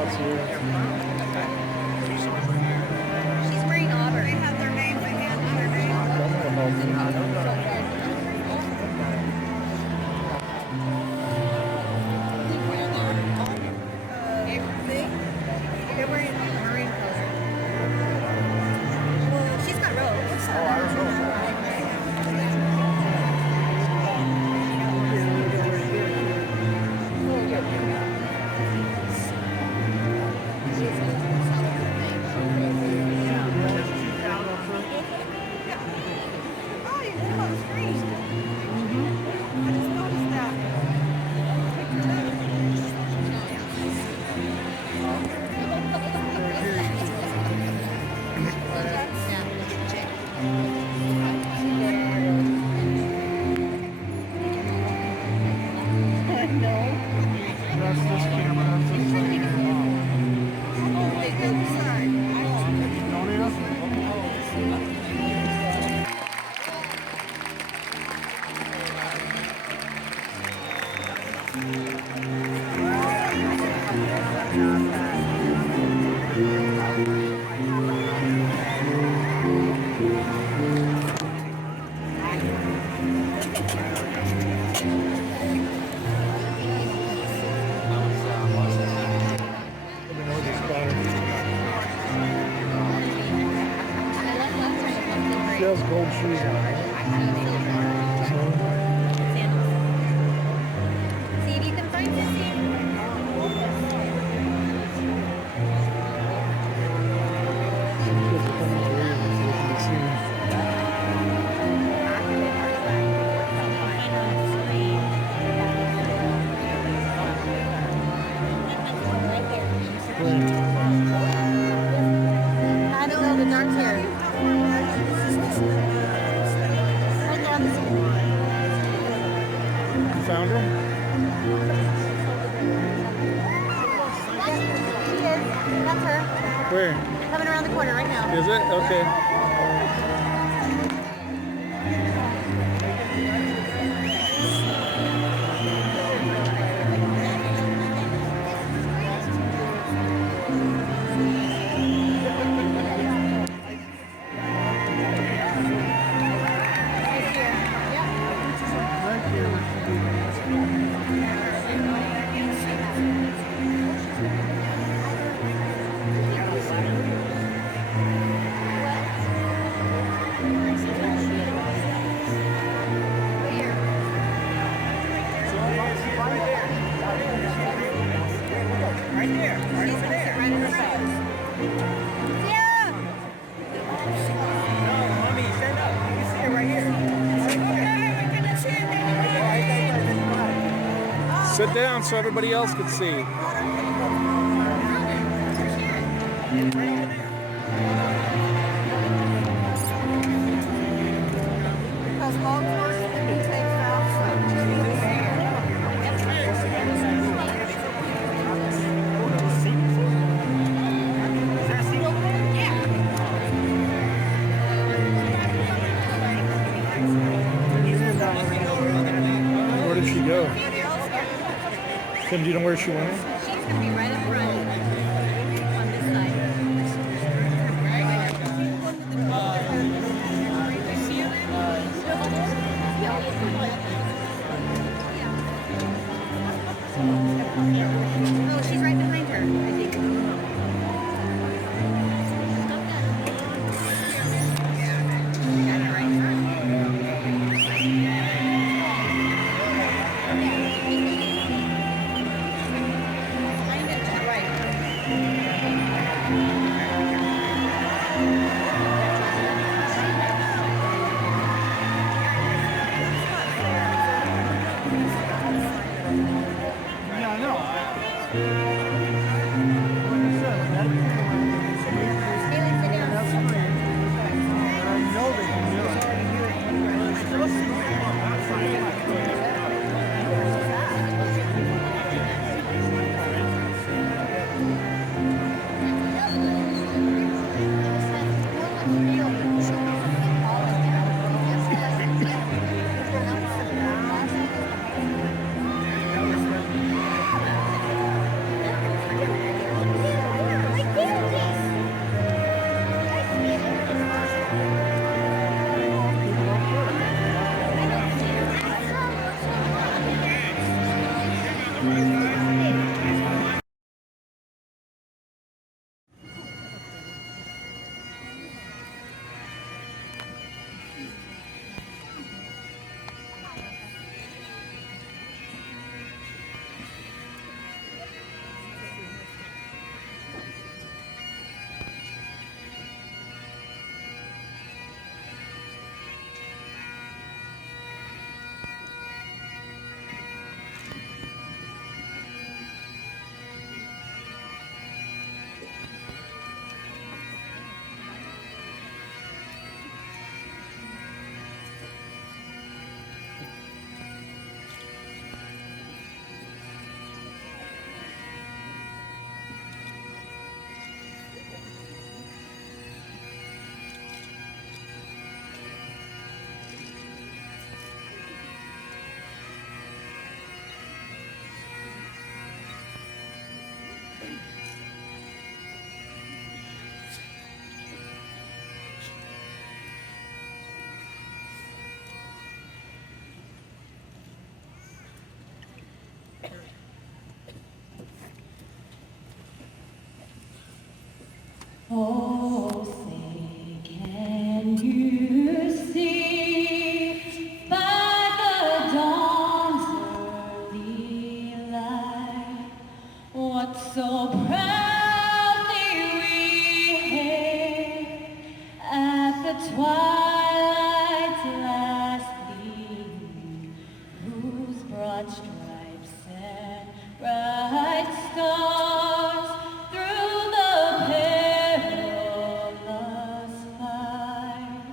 shots here. She's wearing auburn. They have their names. They hand their names. They're wearing maroon color. Well, she's got robes. Oh, I don't know. She has gold shoes on. See if you can find this. I don't know the dark here. You found her? She is. That's her. Where? Coming around the corner right now. Is it? Okay. Sit down so everybody else can see. Because all course the takes out. Where did she go? Tim, do you know where she went? She's going to be right up front on this side. No, she's right behind her, I think. Oh, say, can you see by the dawn's early light what so proudly we hailed at the twilight's last gleam, whose broad stripes and bright stars through the perilous fight,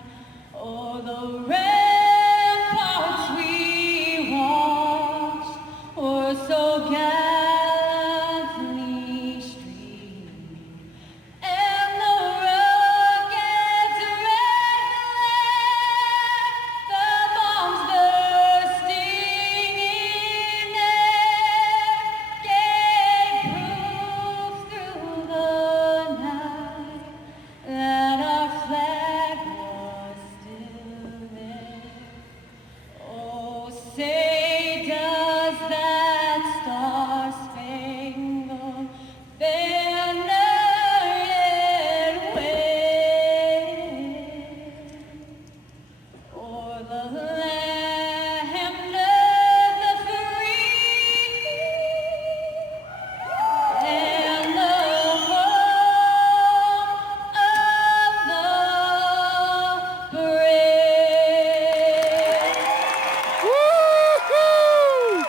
o'er the ramparts we watched, were so gallantly streaming, and the rocket's red glare, the bombs bursting in air, gave proof through the night that our flag was still there. Oh, say does that star-spangled banner yet wave o'er the land of the free and the home of the brave? Woo-hoo!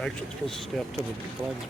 Actually, supposed to stay up to the flags.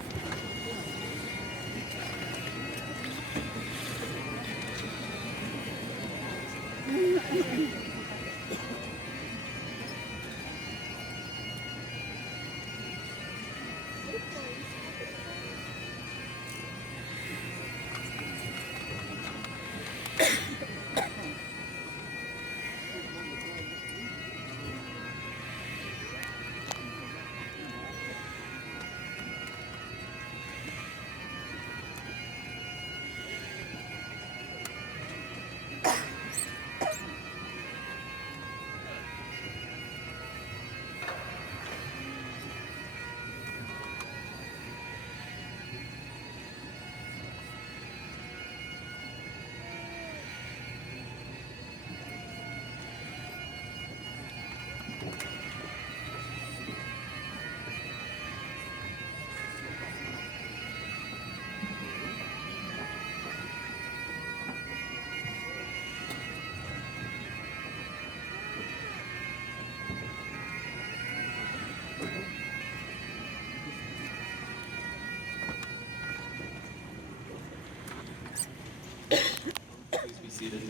Please be seated.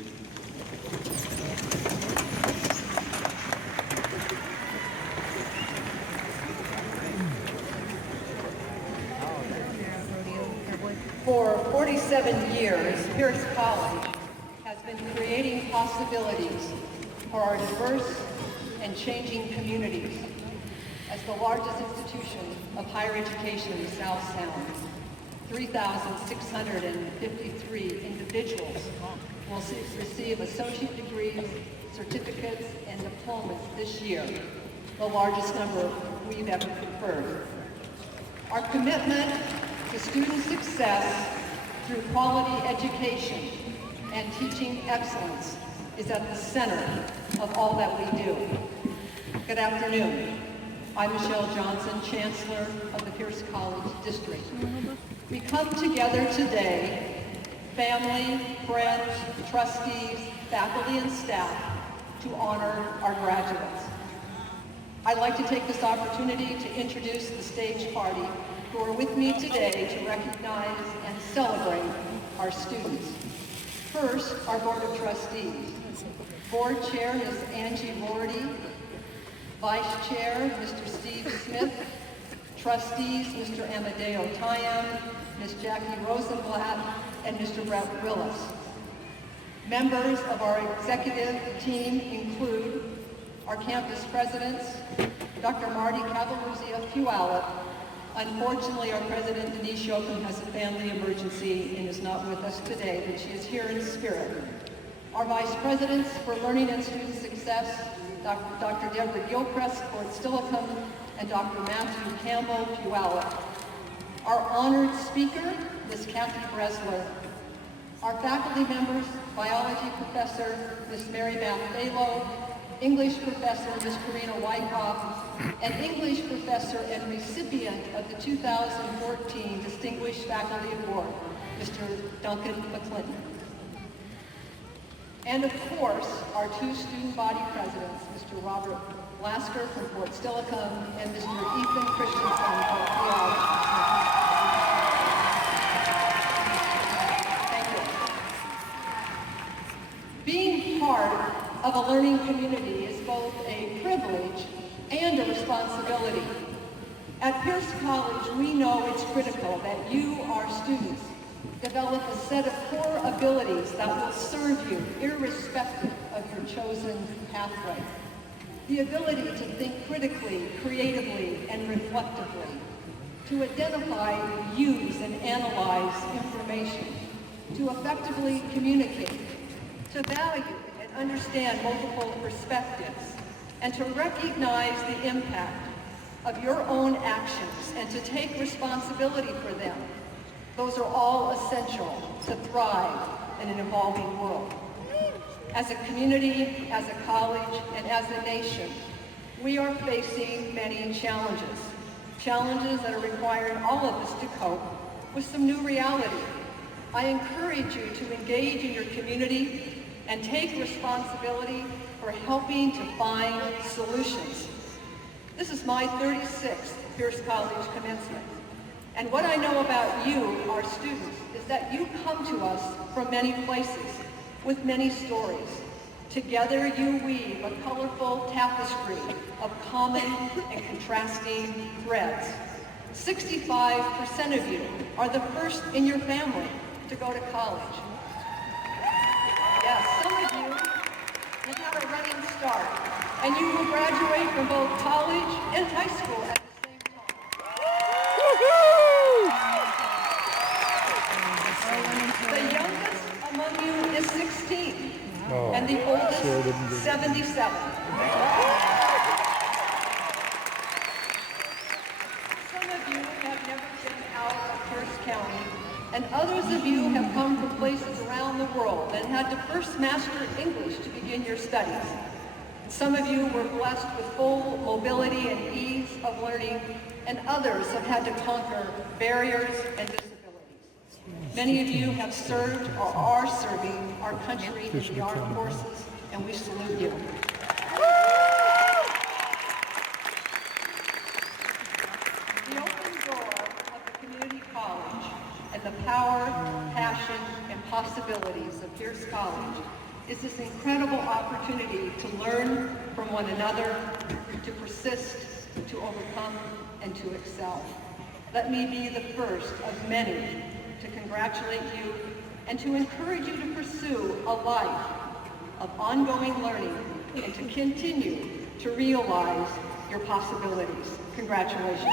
For 47 years, Pierce College has been creating possibilities for our diverse and changing communities as the largest institution of higher education in the South Sound. 3,653 individuals will receive associate degrees, certificates, and diplomas this year, the largest number we've ever conferred. Our commitment to student success through quality education and teaching excellence is at the center of all that we do. Good afternoon. I'm Michelle Johnson, Chancellor of the Pierce College District. We come together today, family, friends, trustees, faculty, and staff, to honor our graduates. I'd like to take this opportunity to introduce the stage party who are with me today to recognize and celebrate our students. First, our Board of Trustees. Board Chair, Ms. Angie Lordy. Vice Chair, Mr. Steve Smith. Trustees, Mr. Amadeo Tayam, Ms. Jackie Rosenblatt, and Mr. Brett Willis. Members of our executive team include our campus presidents, Dr. Marty Cavaluzzi Puyallup. Unfortunately, our president, Denise Yoakum, has a family emergency and is not with us today, but she is here in spirit. Our vice presidents for learning and student success, Dr. Deborah Gilchrist, Fort Steilacoom, and Dr. Matthew Campbell Puyallup. Our honored speaker, Ms. Kathy Bresler. Our faculty members, biology professor, Ms. Mary Beth Balo, English professor, Ms. Karina Wyckoff, and English professor and recipient of the 2014 Distinguished Faculty Award, Mr. Duncan McClinton. And of course, our two student body presidents, Mr. Robert Lasker from Fort Steilacoom and Mr. Ethan Christensen from Puyallup. Thank you. Being part of a learning community is both a privilege and a responsibility. At Pierce College, we know it's critical that you, our students, develop a set of core abilities that will serve you irrespective of your chosen pathway. The ability to think critically, creatively, and reflectively, to identify, use, and analyze information, to effectively communicate, to value and understand multiple perspectives, and to recognize the impact of your own actions and to take responsibility for them. Those are all essential to thrive in an evolving world. As a community, as a college, and as a nation, we are facing many challenges. Challenges that are requiring all of us to cope with some new reality. I encourage you to engage in your community and take responsibility for helping to find solutions. This is my 36th Pierce College commencement. And what I know about you, our students, is that you come to us from many places with many stories. Together you weave a colorful tapestry of common and contrasting threads. 65% of you are the first in your family to go to college. Yes, some of you will have a running start, and you will graduate from both college and high school at the same time. The youngest among you is 16, and the oldest 77. Some of you have never been out of Pierce County, and others of you have come from places around the world and had to first master English to begin your studies. Some of you were blessed with full mobility and ease of learning, and others have had to conquer barriers and disabilities. Many of you have served or are serving our country in the armed forces, and we salute you. The open door of the community college and the power, passion, and possibilities of Pierce College is this incredible opportunity to learn from one another, to persist, to overcome, and to excel. Let me be the first of many to congratulate you and to encourage you to pursue a life of ongoing learning and to continue to realize your possibilities. Congratulations.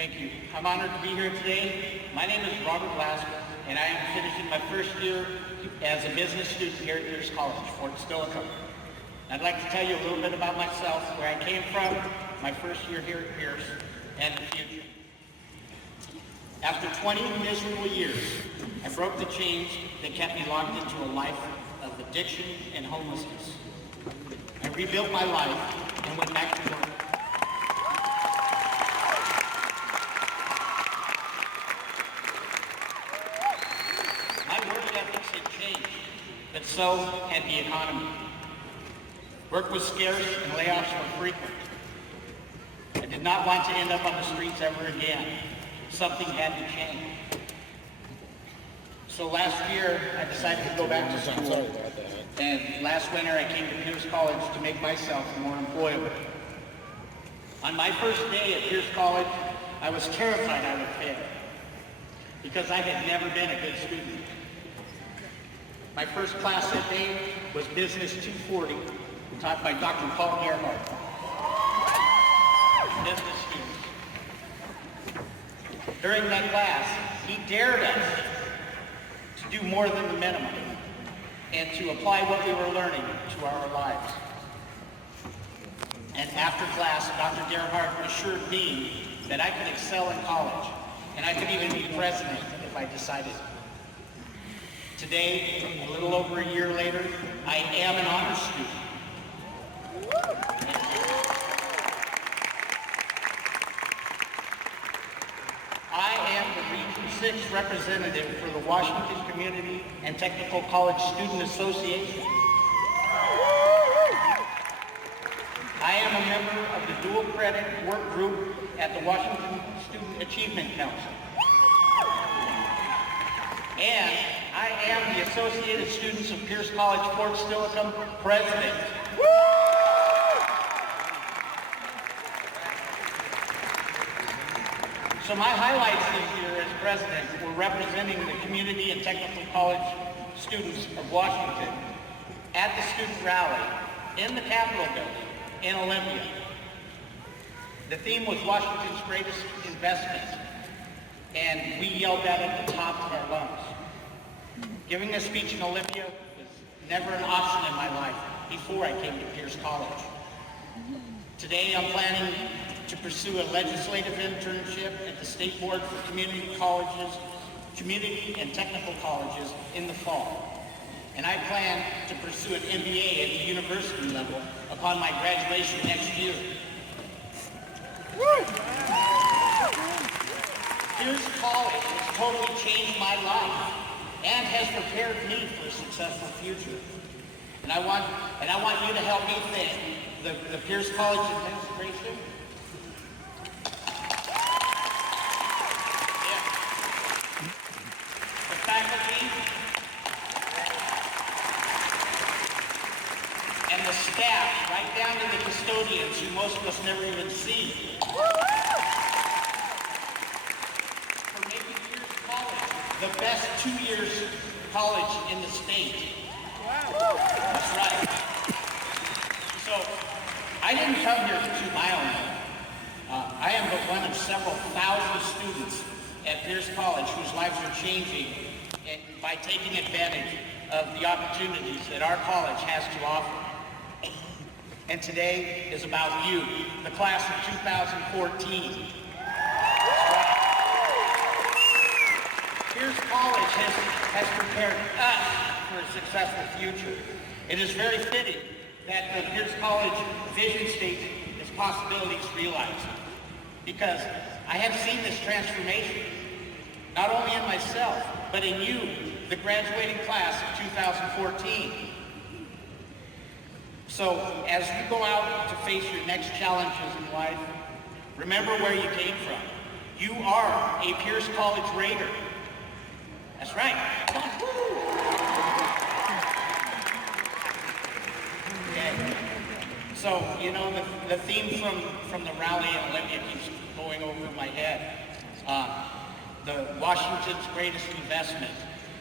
Thank you. I'm honored to be here today. My name is Robert Glasgow, and I am finishing my first year as a business student here at Pierce College, Fort Steilacoom. I'd like to tell you a little bit about myself, where I came from, my first year here at Pierce, and the future. After 20 miserable years, I broke the chains that kept me locked into a life of addiction and homelessness. I rebuilt my life and went back to work. My work ethics had changed, but so had the economy. Work was scarce and layoffs were frequent. I did not want to end up on the streets ever again. Something had to change. So last year, I decided to go back to school. And last winter, I came to Pierce College to make myself more employable. On my first day at Pierce College, I was terrified I would fail because I had never been a good student. My first class that day was Business 240, taught by Dr. Paul Gerhardt. Business students. During that class, he dared us to do more than the minimum and to apply what we were learning to our lives. And after class, Dr. Gerhardt assured me that I could excel in college, and I could even be president if I decided. Today, a little over a year later, I am an honors student. I am the Region 6 representative for the Washington Community and Technical College Student Association. I am a member of the dual credit work group at the Washington Student Achievement Council. And I am the Associated Students of Pierce College, Fort Steilacoom president. So my highlights this year as president were representing the community and technical college students of Washington at the student rally in the Capitol building in Olympia. The theme was Washington's greatest investment, and we yelled that at the top of our lungs. Giving a speech in Olympia was never an option in my life before I came to Pierce College. Today I'm planning to pursue a legislative internship at the State Board for Community Colleges, Community and Technical Colleges in the fall. And I plan to pursue an MBA at the university level upon my graduation next year. Pierce College has totally changed my life and has prepared me for a successful future. And I want you to help me thank the Pierce College administration, the faculty, and the staff, right down to the custodians who most of us never even see, for making Pierce College the best 2 years college in the state. That's right. So, I didn't come here to toot my own horn. I am but one of several thousand students at Pierce College whose lives are changing by taking advantage of the opportunities that our college has to offer. And today is about you, the class of 2014. That's right. Pierce College has prepared us for a successful future. It is very fitting that the Pierce College vision statement is possibilities realized, because I have seen this transformation, not only in myself, but in you, the graduating class of 2014. So as you go out to face your next challenges in life, remember where you came from. You are a Pierce College Raider. That's right. Okay. So, you know, the theme from the rally in Olympia keeps going over my head. The Washington's greatest investment.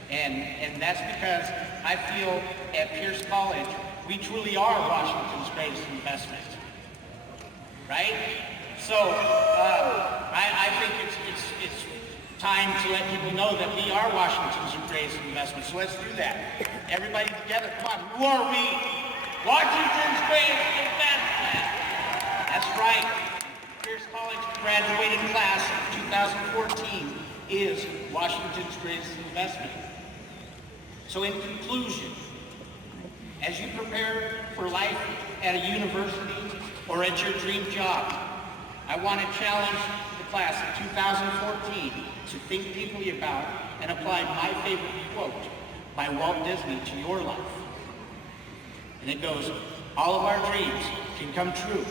And that's because I feel at Pierce College, we truly are Washington's greatest investment. Right? So I think it's time to let people know that we are Washington's greatest investment. So let's do that. Everybody together, come on. Who are we? Washington's greatest investment. That's right. Pierce College graduating class of 2014 is Washington's greatest investment. So in conclusion, as you prepare for life at a university or at your dream job, I want to challenge the class of 2014 to think deeply about and apply my favorite quote by Walt Disney to your life. And it goes, all of our dreams can come true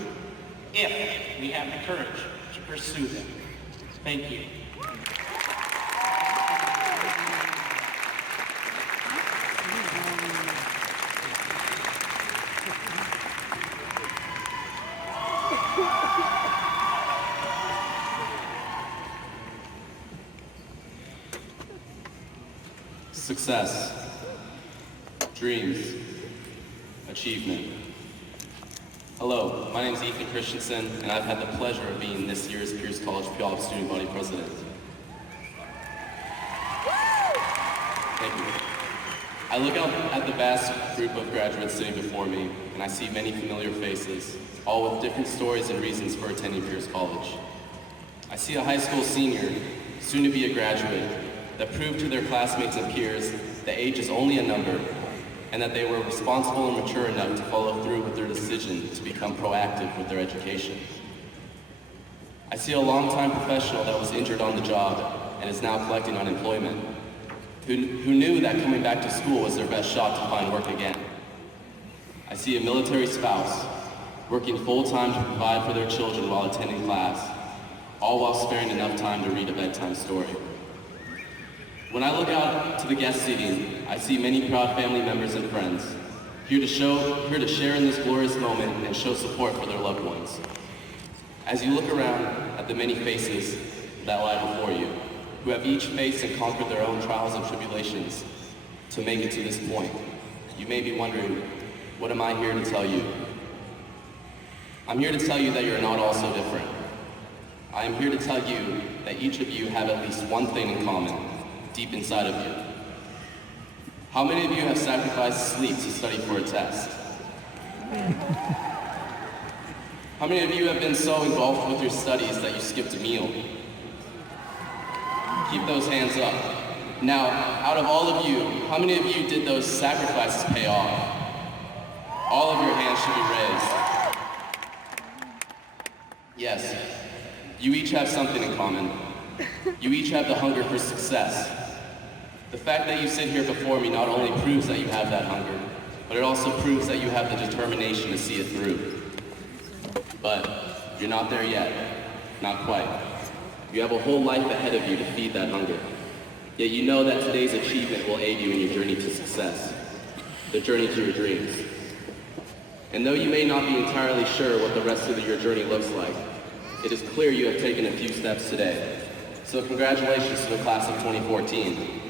if we have the courage to pursue them. Thank you. Success, dreams, achievement. Hello, my name is Ethan Christensen, and I've had the pleasure of being this year's Pierce College Puyallup Student Body President. Thank you. I look out at the vast group of graduates sitting before me, and I see many familiar faces, all with different stories and reasons for attending Pierce College. I see a high school senior, soon to be a graduate, that proved to their classmates and peers that age is only a number, and that they were responsible and mature enough to follow through with their decision to become proactive with their education. I see a longtime professional that was injured on the job and is now collecting unemployment, who knew that coming back to school was their best shot to find work again. I see a military spouse working full-time to provide for their children while attending class, all while sparing enough time to read a bedtime story. When I look out to the guest seating, I see many proud family members and friends, here to share in this glorious moment and show support for their loved ones. As you look around at the many faces that lie before you, who have each faced and conquered their own trials and tribulations to make it to this point, you may be wondering, what am I here to tell you? I'm here to tell you that you're not all so different. I am here to tell you that each of you have at least one thing in common, deep inside of you. How many of you have sacrificed sleep to study for a test? How many of you have been so engulfed with your studies that you skipped a meal? Keep those hands up. Now, out of all of you, how many of you did those sacrifices pay off? All of your hands should be raised. Yes, you each have something in common. You each have the hunger for success. The fact that you sit here before me not only proves that you have that hunger, but it also proves that you have the determination to see it through. But you're not there yet. Not quite. You have a whole life ahead of you to feed that hunger. Yet you know that today's achievement will aid you in your journey to success, the journey to your dreams. And though you may not be entirely sure what the rest of your journey looks like, it is clear you have taken a few steps today. So congratulations to the class of 2014.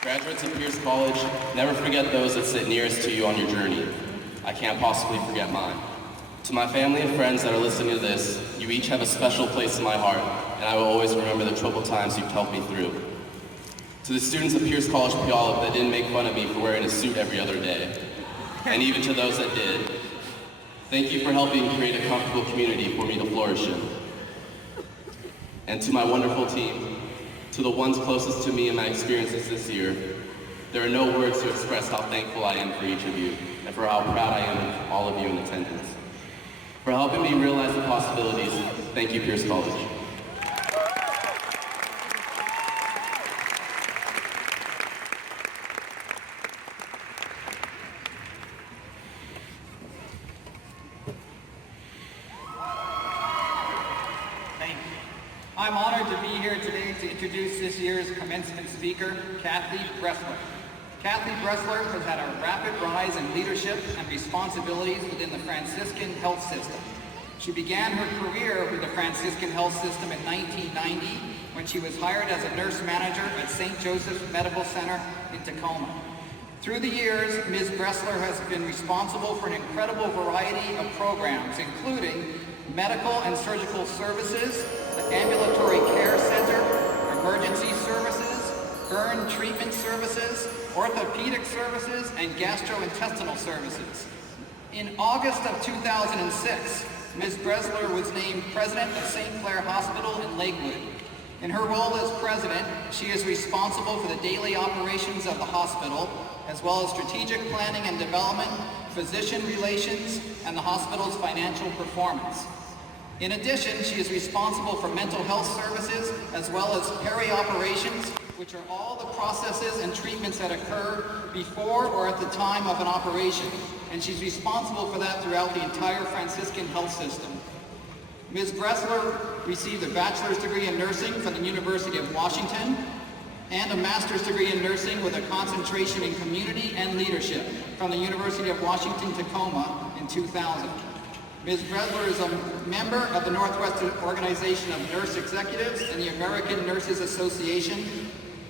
Graduates of Pierce College, never forget those that sit nearest to you on your journey. I can't possibly forget mine. To my family and friends that are listening to this, you each have a special place in my heart, and I will always remember the troubled times you've helped me through. To the students of Pierce College Puyallup that didn't make fun of me for wearing a suit every other day, and even to those that did, thank you for helping create a comfortable community for me to flourish in. And to my wonderful team, to the ones closest to me and my experiences this year, there are no words to express how thankful I am for each of you, and for how proud I am of all of you in attendance. For helping me realize the possibilities, thank you, Pierce College. I'm honored to be here today to introduce this year's commencement speaker, Kathy Bressler. Kathy Bressler has had a rapid rise in leadership and responsibilities within the Franciscan health system. She began her career with the Franciscan health system in 1990 when she was hired as a nurse manager at St. Joseph's Medical Center in Tacoma. Through the years, Ms. Bressler has been responsible for an incredible variety of programs, including medical and surgical services, the ambulatory care center, emergency services, burn treatment services, orthopedic services, and gastrointestinal services. In August of 2006, Ms. Bressler was named president of St. Clair Hospital in Lakewood. In her role as president, she is responsible for the daily operations of the hospital, as well as strategic planning and development, physician relations, and the hospital's financial performance. In addition, she is responsible for mental health services, as well as peri-operations, which are all the processes and treatments that occur before or at the time of an operation. And she's responsible for that throughout the entire Franciscan health system. Ms. Bressler received a bachelor's degree in nursing from the University of Washington and a master's degree in nursing with a concentration in community and leadership from the University of Washington, Tacoma in 2000. Ms. Bressler is a member of the Northwest Organization of Nurse Executives and the American Nurses Association.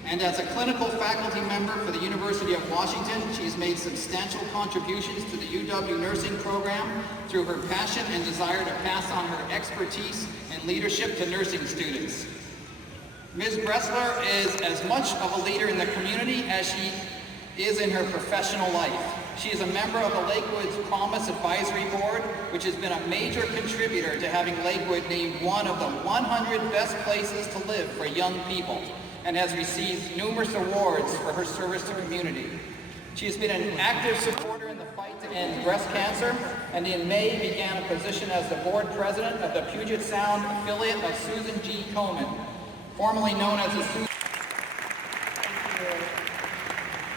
And as a clinical faculty member for the University of Washington, she has made substantial contributions to the UW nursing program through her passion and desire to pass on her expertise and leadership to nursing students. Ms. Bressler is as much of a leader in the community as she is in her professional life. She is a member of the Lakewood's Promise Advisory Board, which has been a major contributor to having Lakewood named one of the 100 best places to live for young people, and has received numerous awards for her service to the community. She has been an active supporter in the fight to end breast cancer, and in May began a position as the board president of the Puget Sound affiliate of Susan G. Komen, formerly known as the Susan.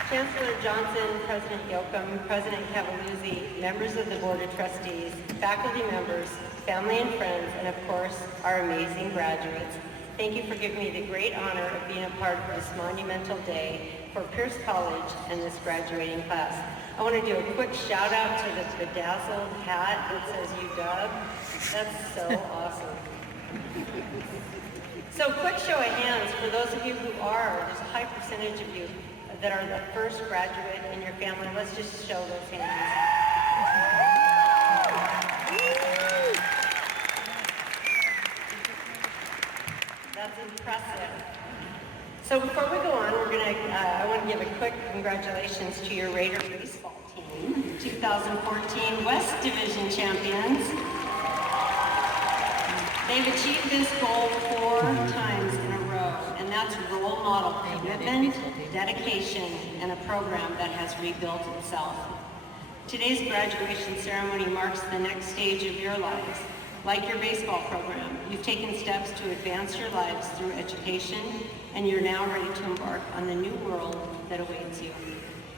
Chancellor Johnson, President Yoakum, President Cavalluzzi, members of the Board of Trustees, faculty members, family and friends, and of course, our amazing graduates. Thank you for giving me the great honor of being a part of this monumental day for Pierce College and this graduating class. I want to do a quick shout out to the bedazzled hat that says UW. That's so awesome. So quick show of hands for those of you who are, there's a high percentage of you that are the first graduate in your family. Let's just show those hands. That's impressive. So before we go on, I want to give a quick congratulations to your Raider baseball team, 2014 West Division champions. They've achieved this goal 4 times in a row, and that's role model commitment, dedication, and a program that has rebuilt itself. Today's graduation ceremony marks the next stage of your lives. Like your baseball program, you've taken steps to advance your lives through education, and you're now ready to embark on the new world that awaits you.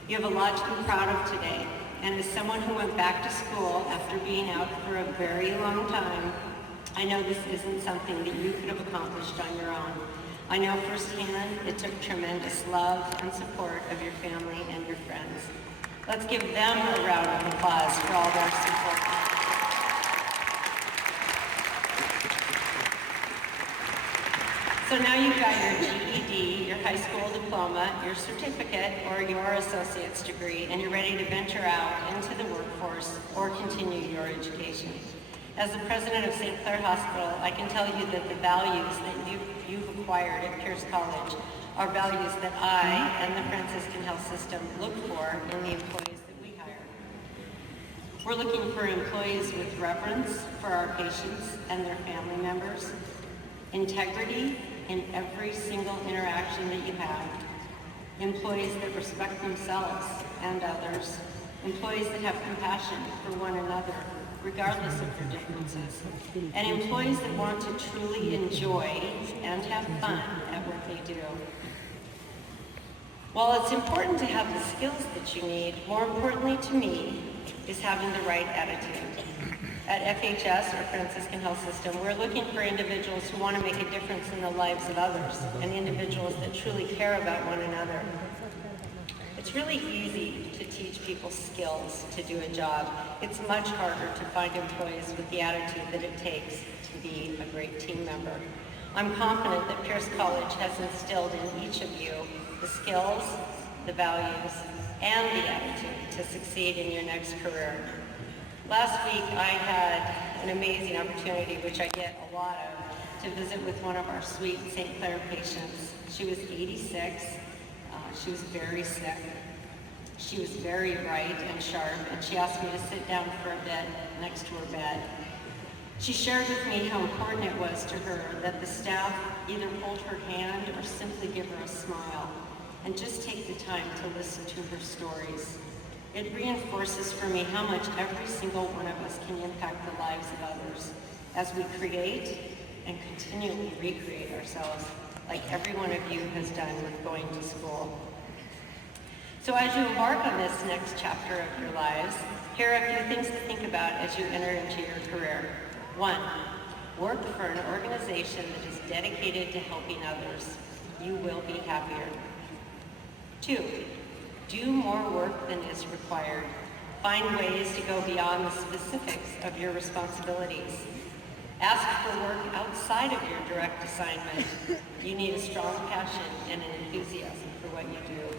You have a lot to be proud of today, and as someone who went back to school after being out for a very long time, I know this isn't something that you could have accomplished on your own. I know firsthand it took tremendous love and support of your family and your friends. Let's give them a round of applause for all their support. So now you've got your GED, your high school diploma, your certificate, or your associate's degree, and you're ready to venture out into the workforce or continue your education. As the president of St. Clair Hospital, I can tell you that the values that you've acquired at Pierce College are values that I and the Franciscan Health System look for in the employees that we hire. We're looking for employees with reverence for our patients and their family members, integrity in every single interaction that you have, employees that respect themselves and others, employees that have compassion for one another, regardless of their differences, and employees that want to truly enjoy and have fun at what they do. While it's important to have the skills that you need, more importantly to me is having the right attitude. At FHS, or Franciscan Health System, we're looking for individuals who want to make a difference in the lives of others, and individuals that truly care about one another. It's really easy to teach people skills to do a job. It's much harder to find employees with the attitude that it takes to be a great team member. I'm confident that Pierce College has instilled in each of you the skills, the values, and the attitude to succeed in your next career. Last week, I had an amazing opportunity, which I get a lot of, to visit with one of our sweet St. Clair patients. She was 86. She was very sick. She was very bright and sharp, and she asked me to sit down for a bit next to her bed. She shared with me how important it was to her that the staff either hold her hand or simply give her a smile, and just take the time to listen to her stories. It reinforces for me how much every single one of us can impact the lives of others as we create and continually recreate ourselves, like every one of you has done with going to school. So as you embark on this next chapter of your lives, here are a few things to think about as you enter into your career. 1, work for an organization that is dedicated to helping others. You will be happier. 2, do more work than is required. Find ways to go beyond the specifics of your responsibilities. Ask for work outside of your direct assignment. You need a strong passion and an enthusiasm for what you do.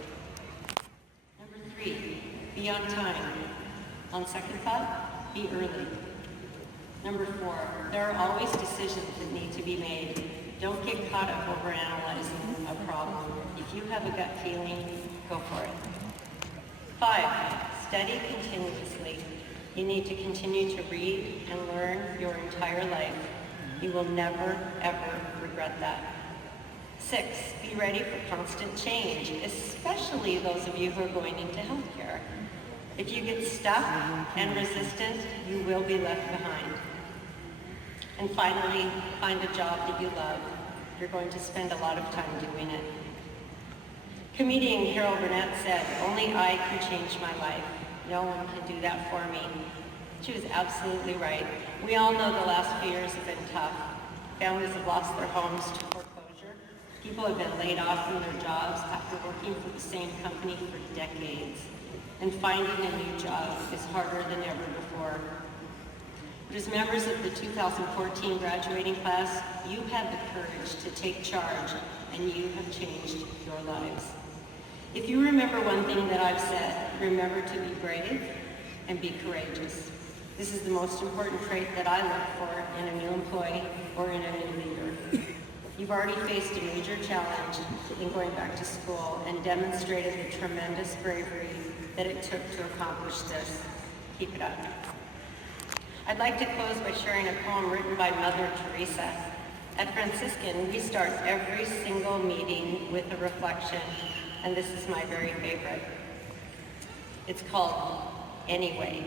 Number 3, be on time. On second thought, be early. Number 4, there are always decisions that need to be made. Don't get caught up overanalyzing a problem. If you have a gut feeling, go for it. 5, study continuously. You need to continue to read and learn your entire life. You will never, ever regret that. 6, be ready for constant change, especially those of you who are going into healthcare. If you get stuck and resistant, you will be left behind. And finally, find a job that you love. You're going to spend a lot of time doing it. Comedian Carol Burnett said, "Only I can change my life. No one can do that for me." She was absolutely right. We all know the last few years have been tough. Families have lost their homes to foreclosure. People have been laid off from their jobs after working for the same company for decades. And finding a new job is harder than ever before. But as members of the 2014 graduating class, you had the courage to take charge, and you have changed your lives. If you remember one thing that I've said, remember to be brave and be courageous. This is the most important trait that I look for in a new employee or in a new leader. You've already faced a major challenge in going back to school and demonstrated the tremendous bravery that it took to accomplish this. Keep it up. I'd like to close by sharing a poem written by Mother Teresa. At Franciscan, we start every single meeting with a reflection, and this is my very favorite. It's called Anyway.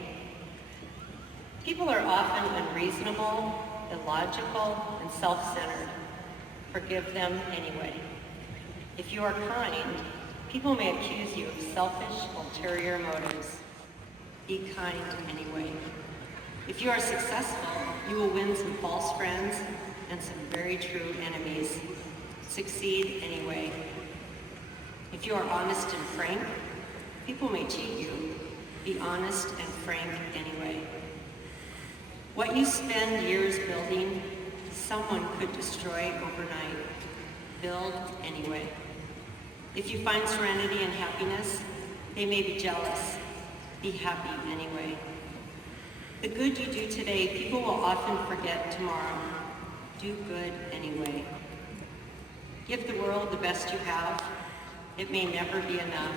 People are often unreasonable, illogical, and self-centered. Forgive them anyway. If you are kind, people may accuse you of selfish, ulterior motives. Be kind anyway. If you are successful, you will win some false friends and some very true enemies. Succeed anyway. If you are honest and frank, people may cheat you. Be honest and frank anyway. What you spend years building, someone could destroy overnight. Build anyway. If you find serenity and happiness, they may be jealous. Be happy anyway. The good you do today, people will often forget tomorrow. Do good anyway. Give the world the best you have. It may never be enough.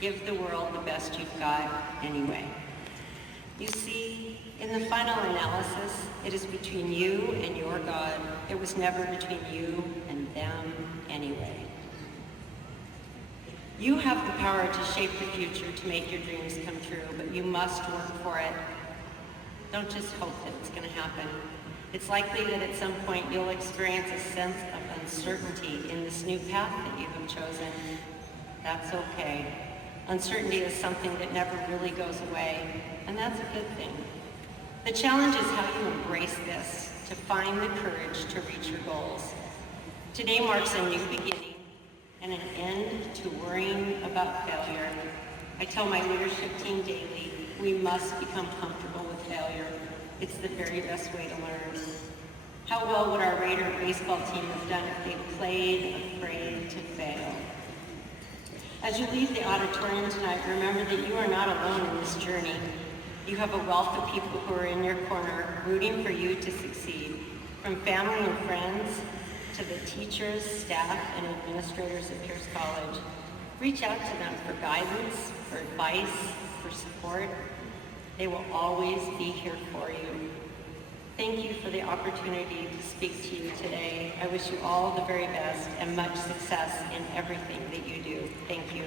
Give the world the best you've got anyway. You see, in the final analysis, it is between you and your God. It was never between you and them anyway. You have the power to shape the future, to make your dreams come true, but you must work for it. Don't just hope that it's going to happen. It's likely that at some point you'll experience a sense of uncertainty in this new path that you have chosen. That's okay. Uncertainty is something that never really goes away, and that's a good thing. The challenge is how you embrace this, to find the courage to reach your goals. Today marks a new beginning and an end to worrying about failure. I tell my leadership team daily, we must become comfortable with failure. It's the very best way to learn. How well would our Raider baseball team have done if they played afraid to fail? As As you leave the auditorium tonight, remember that you are not alone in this journey. You have a wealth of people who are in your corner, rooting for you to succeed, from family and friends to the teachers, staff, and administrators at Pierce College. Reach out to them for guidance, for advice, for support. They will always be here for you. Thank you for the opportunity to speak to you today. I wish you all the very best and much success in everything that you do. Thank you.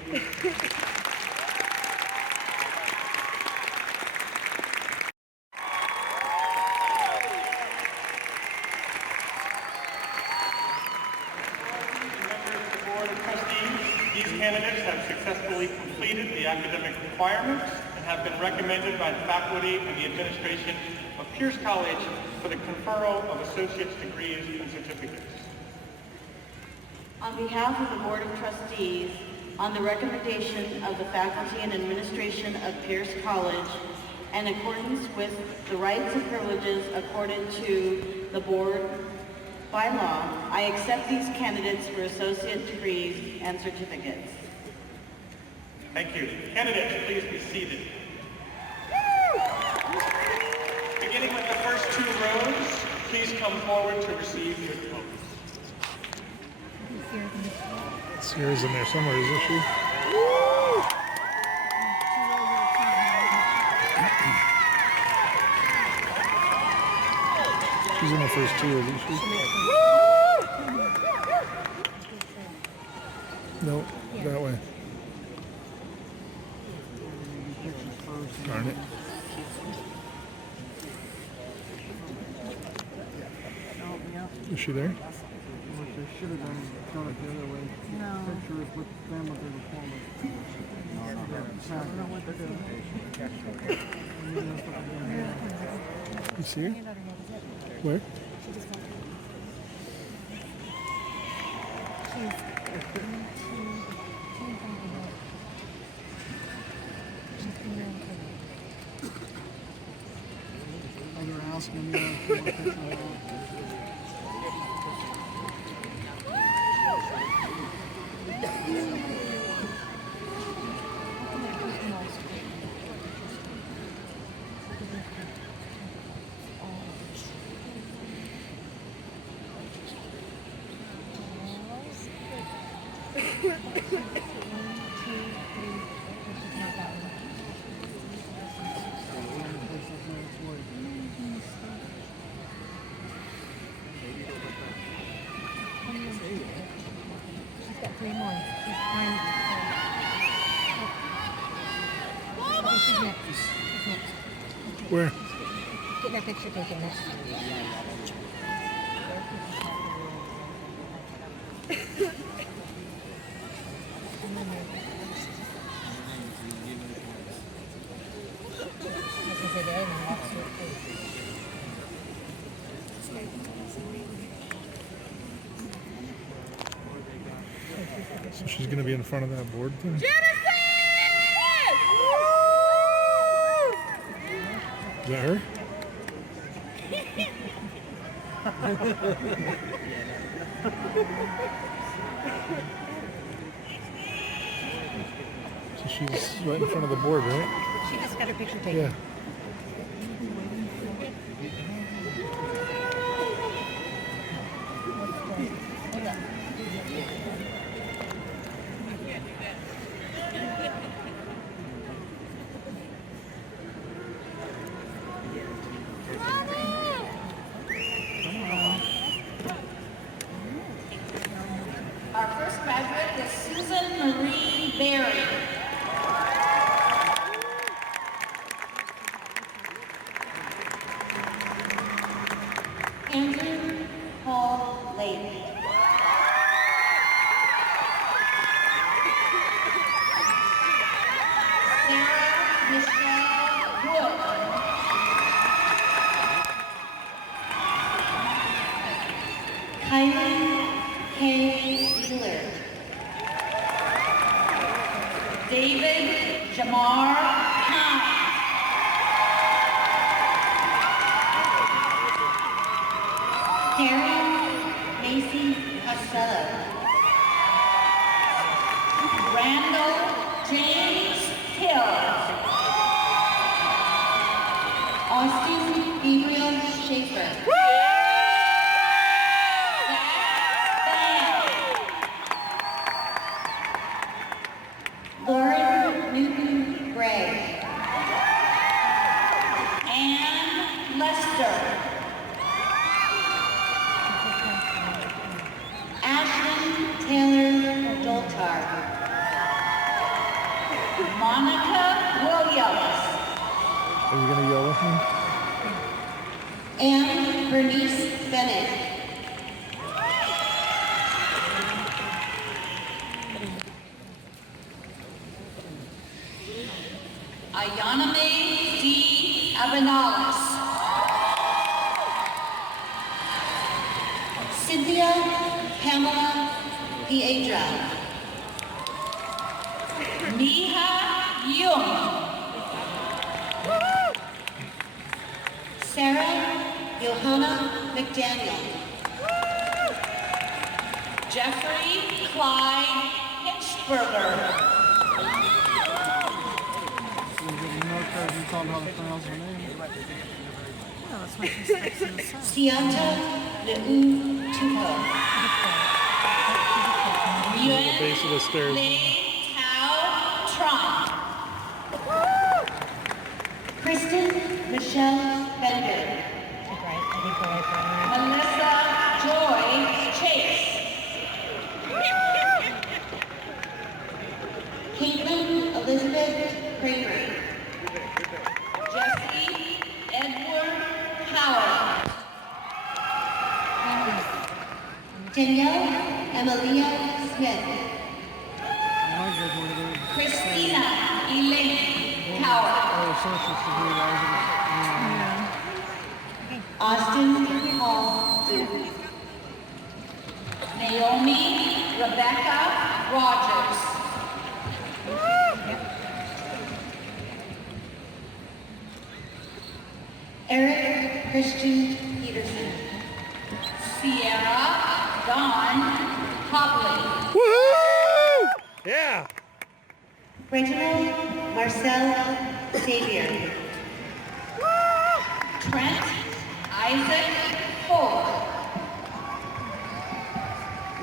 These candidates have successfully completed the academic requirements and have been recommended by the faculty and the administration of Pierce College for the conferral of associate's degrees and certificates. On behalf of the Board of Trustees, on the recommendation of the faculty and administration of Pierce College, and in accordance with the rights and privileges accorded to the Board by law, I accept these candidates for associate degrees and certificates. Thank you. Candidates, please be seated. Beginning with the first two rows, please come forward to receive your diplomas. Sierra's in there somewhere, isn't she? She's in the first two, isn't she? No, that way. Darn it. Is she there? What they should have done is done it the other way. No. Pictures with them with their diplomas. I don't know what they're doing. You see her? Where? Oh, they're asking me if you want a picture of that. She's got 3 more. She's fine. Okay, she's next. She's next. Where? Get that picture taken next. So she's going to be in front of that board thing? Is that her? So she's right in front of the board, right? She just got her picture taken. Yeah. Our first graduate is Susan Marie Berry. Andrew Paul Lake. Sarah Michelle Wood. Kylie K. Wheeler. David Jamar Hines. Darren Macy Costello. Randall James Hill. Austin Gabriel Schaefer. Zach Bang. Lauren Newton Gray. Ann Lester. Ashlyn Taylor Doltar. Monica Williams. Are you gonna yell at me? And Bernice Bennett. Ayaname D. Abinales. Cynthia Pamela Piedra. Neha Yung. Sarah Johanna McDaniel. Jeffrey Clyde Hitchberger. You told me how to pronounce her name. Sianta Leu Tupo. Yuen The base of the stairs. Lei Tao Tron. Kristen Michelle Bender. Melissa Joy Chase. Caitlin Elizabeth Kramer. Jesse Edward Howard. Danielle Emilia Smith. Christina Elaine Howard. Austin Hall Booth. Naomi Rebecca Rogers. Eric Christian Peterson. Sierra Dawn Hobley. Woohoo! Yeah! Reginald Marcel Xavier. Trent Isaac Fuller.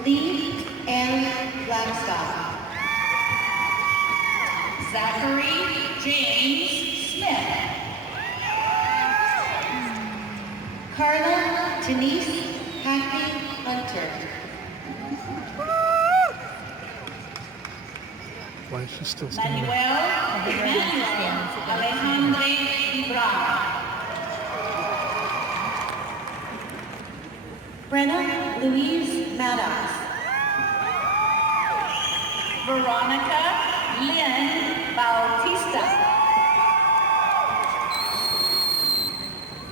Lee Ann Blackstock. Zachary James Smith. Carla Denise Hackney Hunter. Why is she still standing Manuel there? Alejandre Ibrahim. Brenna Louise Maddox. Veronica Lynn Bautista.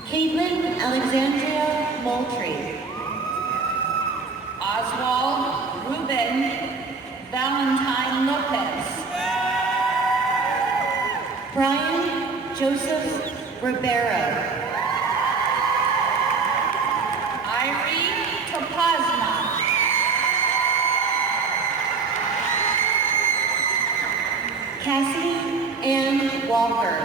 Caitlin Alexandria Moultrie. Oswald Ruben Valentine Lopez. Brian Joseph Rivera. Irene Topazna. Cassie Ann Walker.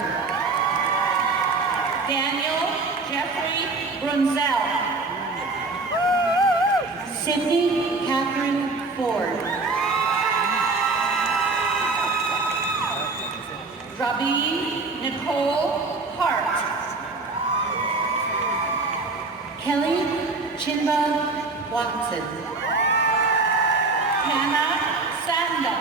Daniel Jeffrey Brunzel. Cindy Catherine Ford. Rabin Nicole Hart. Kelly Chinba Watson. Hannah Sanda.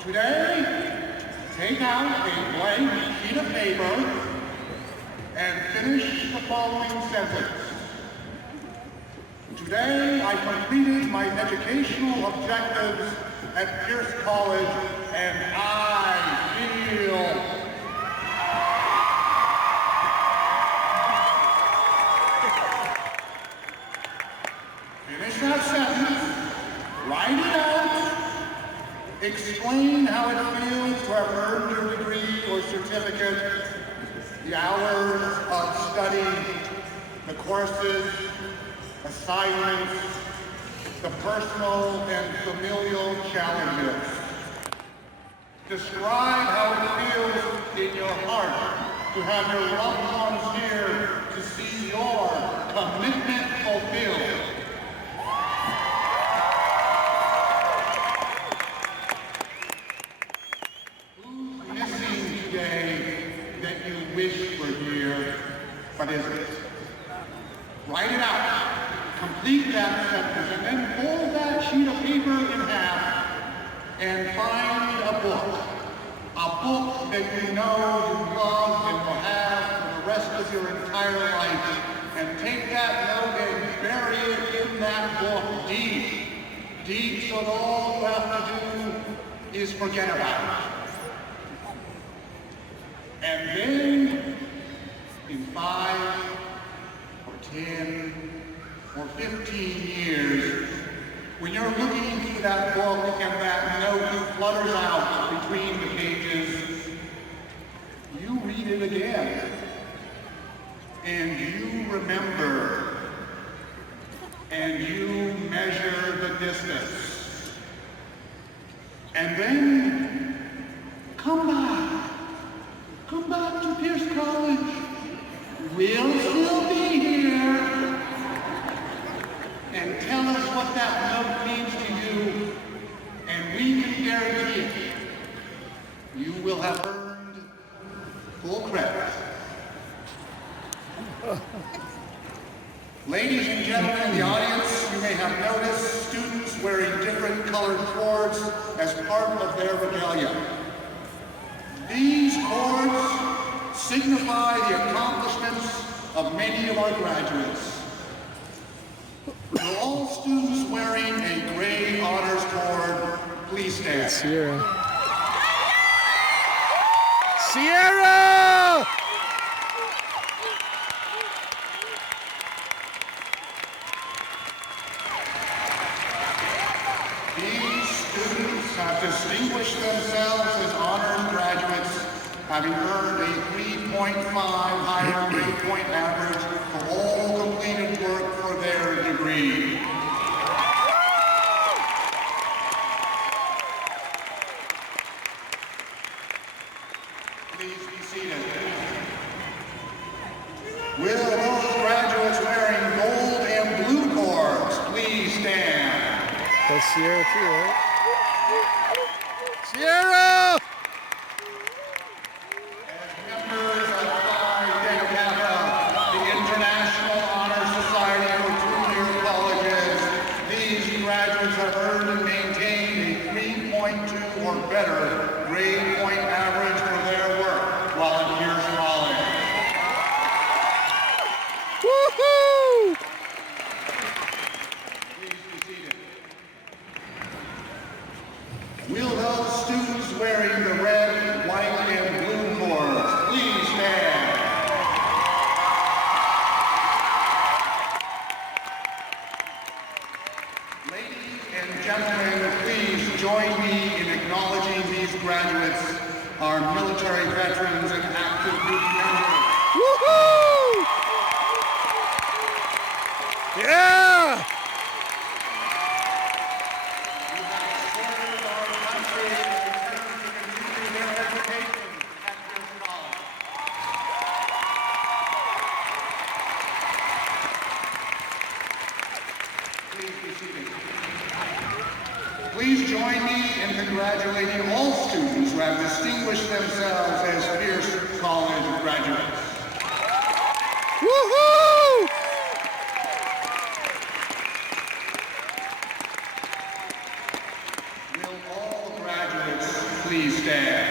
Today, take out a blank sheet of paper and fill finish the following sentence. Today, I completed my educational objectives at Pierce College, and I feel... Finish that sentence, write it out, explain how it feels to have earned your degree or certificate, the hours of study, the courses, assignments, the personal and familial challenges. Describe how it feels in your heart to have your loved ones here to see your commitment fulfilled. Who's missing today that you wish were here, but isn't? Write it out. Complete that sentence, and then fold that sheet of paper in half and find a book that you know you love and will have for the rest of your entire life, and take that note and bury it in that book deep, so that all you have to do is forget about it. And then, in 5 or 10 or 15 years, when you're looking through that book and that note flutters out between the pages, you read it again, and you remember, and you measure the distance. And then, come back to Pierce College. We'll still be here. And tell us what that note means to you, and we can guarantee it. You will have earned full credit. Ladies and gentlemen in the audience, you may have noticed students wearing different colored cords as part of their regalia. These cords signify the accomplishments of many of our graduates. Will all students wearing a gray honors cord please stand? Sierra. Sierra! These students have distinguished themselves as honors graduates, having earned a 3.5 higher grade point average for all completed work for their degree. Please be seated. Will those graduates wearing gold and blue cords please stand? That's Sierra too, right? Sierra! As members of Phi Theta Kappa, the International Honor Society for two-year colleges, these graduates have earned and maintained a 3.2 or better grade point average for their work while at Pierce College. Woohoo! Please be seated. Will those students wearing the red, white, and blue cords please stand? Ladies and gentlemen, please join me in acknowledging these graduates, our military veterans and active duty members. Woohoo! Yeah! Who have served our country and returned to continue their education at Pierce College. Please be seated. Please join me in congratulating all students who have distinguished themselves as Pierce College graduates. Woohoo! Will all graduates please stand?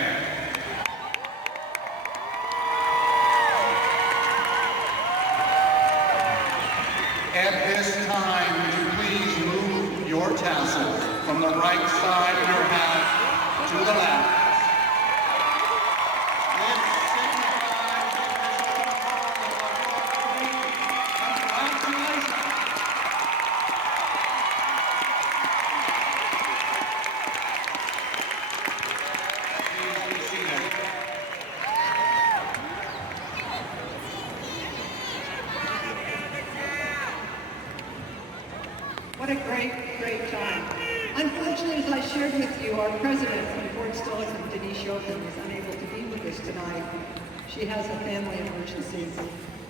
tassel from the right side of your hat to the left. This signifies the official conferral of your degree. Congratulations. Please be seated. What a great time. Unfortunately, as I shared with you, our president from Fort Stillington, Denise Yoakum, is unable to be with us tonight. She has a family emergency.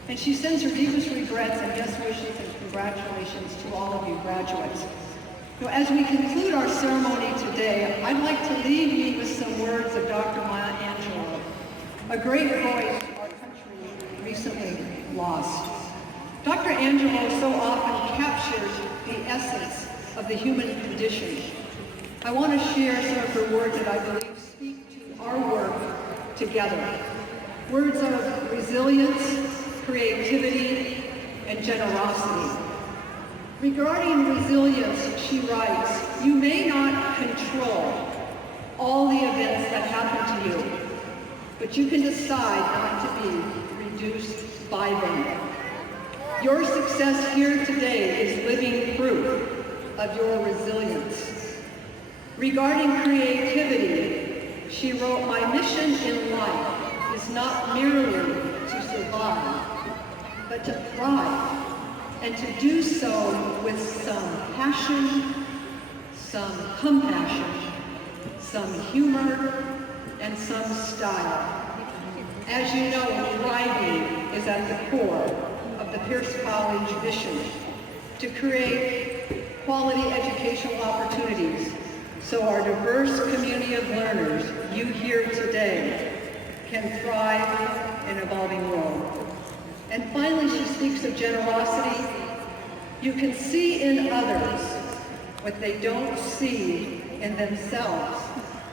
And she sends her deepest regrets and best wishes and congratulations to all of you graduates. So as we conclude our ceremony today, I'd like to leave you with some words of Dr. Maya Angelou, a great voice our country recently lost. Dr. Angelou so often captures the essence of the human condition. I want to share some of her words that I believe speak to our work together. Words of resilience, creativity, and generosity. Regarding resilience, she writes, "You may not control all the events that happen to you, but you can decide not to be reduced by them. Your success here today is living proof of your resilience." Regarding creativity, she wrote, "My mission in life is not merely to survive, but to thrive, and to do so with some passion, some compassion, some humor, and some style." As you know, thriving is at the core of the Pierce College mission, to create quality educational opportunities so our diverse community of learners you hear today can thrive in an evolving world. And finally, she speaks of generosity. "You can see in others what they don't see in themselves,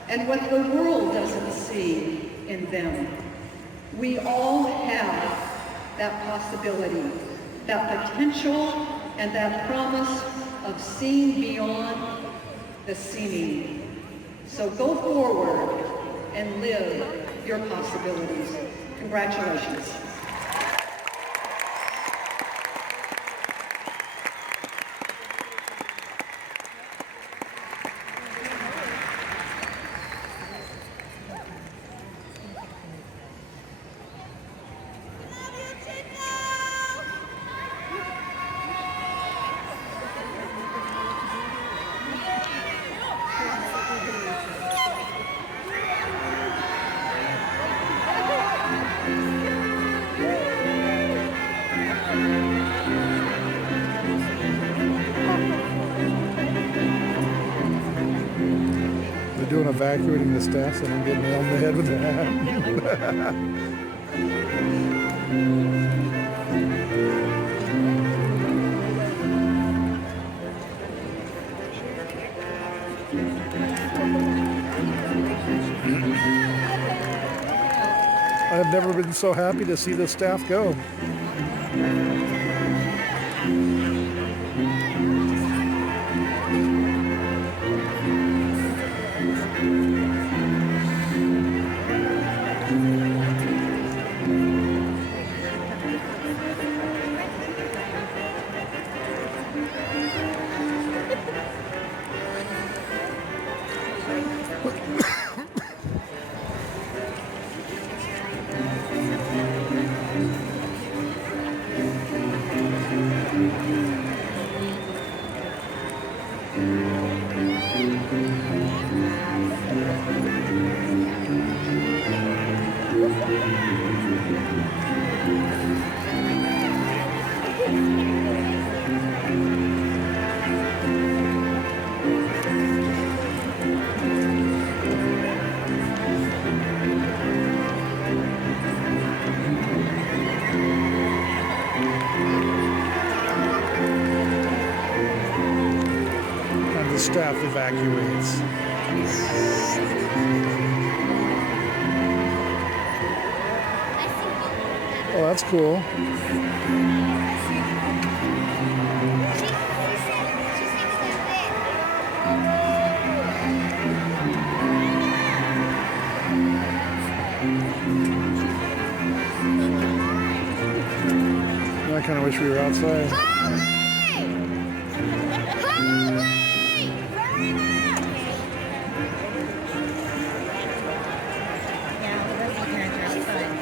and what the world doesn't see in them. We all have that possibility, that potential, and that promise of seeing beyond the seeming. So go forward and live your possibilities." Congratulations. Doing evacuating the staff so I don't get nailed in the head with the hat. I've never been so happy to see the staff go. Staff evacuates. Oh, that's cool. I kind of wish we were outside. Holy! Holy! Very much! Yeah, the rest of the parents are outside.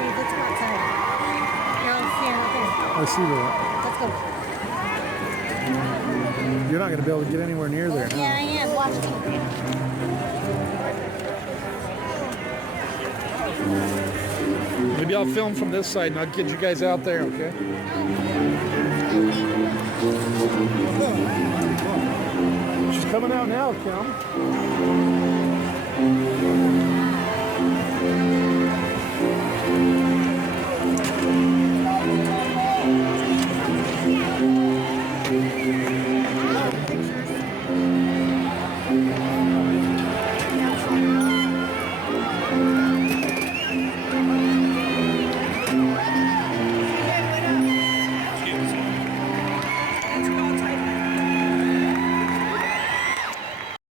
Dude, let's go outside. You're all stand up there. I see that. Let's go. You're not going to be able to get anywhere near there. Yeah, I am. Watch me. Maybe I'll film from this side and I'll get you guys out there, okay? She's coming out now, Kim.